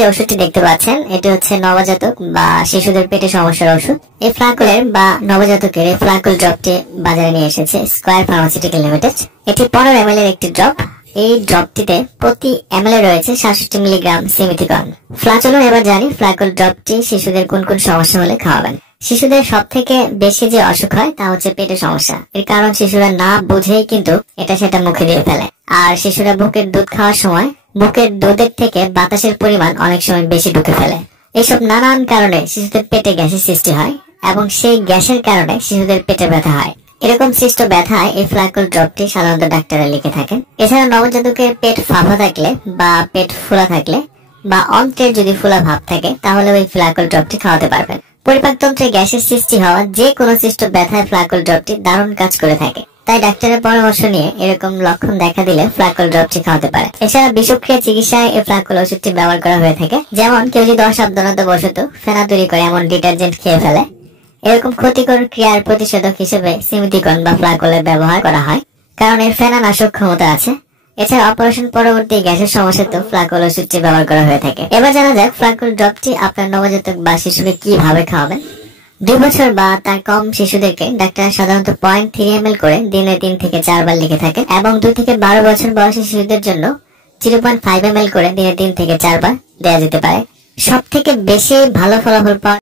যে ওষুধটি দেখতে পাচ্ছেন এটি হচ্ছে নবজাতক বা শিশুদের পেটে সমস্যার ওষুধ। এই ফ্লাকুলের বা নবজাতকের এই ফ্লাকুল ড্রপটি বাজারে নিয়ে এসেছে স্কয়ার ফার্মাসিউটিক্যাল লিমিটেড। এটি 15 ml এর একটি ড্রপ। এই ড্রপটিতে প্রতি ml রয়েছে 67 মিলিগ্রাম সিমিথিকন। চলুন এবার জানি ফ্লাকুল ড্রপটি শিশুদের কোন কোন সমস্যা হলে খাওয়াবেন। শিশুদের সব থেকে বেশি যে অসুখ হয় তা হচ্ছে পেটের সমস্যা। এর কারণ শিশুরা না বুঝেই কিন্তু এটা সেটা মুখে দিয়ে ফেলে। আর শিশুরা বুকের দুধ খাওয়ার সময় বুকের দুধের থেকে বাতাসের পরিমাণ অনেক সময় বেশি ঢুকে ফেলে। এইসব নানান কারণে শিশুদের পেটে গ্যাসের সৃষ্টি হয় এবং সেই গ্যাসের কারণে শিশুদের পেটে ব্যথা হয়। এরকম সৃষ্ট ব্যথায় এই ফ্লাকুল ড্রপটি সাধারণত ডাক্তাররা লিখে থাকেন। এছাড়া নবজাতকের পেট ফাঁপা থাকলে বা পেট ফোলা থাকলে বা অন্ত্রের যদি ফোলা ভাব থাকে তাহলে ওই ফ্লাকুল ড্রপটি খাওয়াতে পারবেন। পরিপাকতন্ত্রে গ্যাসের সৃষ্টি হওয়া যে কোনো সৃষ্ট ব্যথায় ফ্লাকুল ড্রপটি দারুণ কাজ করে থাকে। তাই ডাক্তারের পরামর্শ নিয়ে এরকম লক্ষণ দেখা দিলে ফ্লাকুল ড্রপটি খাওয়াতে পারে। এছাড়া বিষক্রিয়া চিকিৎসায় এই ফ্লাকুল ওষুধটি ব্যবহার করা হয়ে থাকে। যেমন কেউ যদি অসাবধানতাবশত ফেনা তৈরি করে এমন ডিটারজেন্ট খেয়ে ফেলে, এরকম ক্ষতিকর ক্রিয়ার প্রতিষেধক হিসেবে সিমিথিকন বা ফ্লাকুলের ব্যবহার করা হয়, কারণ এর ফেনানাশক ক্ষমতা আছে। এছাড়া অপারেশন পরবর্তী গ্যাসের সমস্যাতেও ফ্লাকুল ওষুধটি ব্যবহার করা হয়ে থাকে। এবার জানা যাক ফ্লাকুল ড্রপটি আপনার নবজাতক বা শিশুকে কিভাবে খাওয়াবেন। 2 বছর বা তার কম শিশুদেরকে ডাক্তার সাধারণত 0.3 ml করে দিনে 3 থেকে 4 বার লিখে থাকেন এবং 2 থেকে 12 বছর বয়সী শিশুদের জন্য 0.5 ml করে দিনে 3 থেকে 4 বার দেওয়া যেতে পারে। সব থেকে বেশি ভালো ফলাফল পাওয়া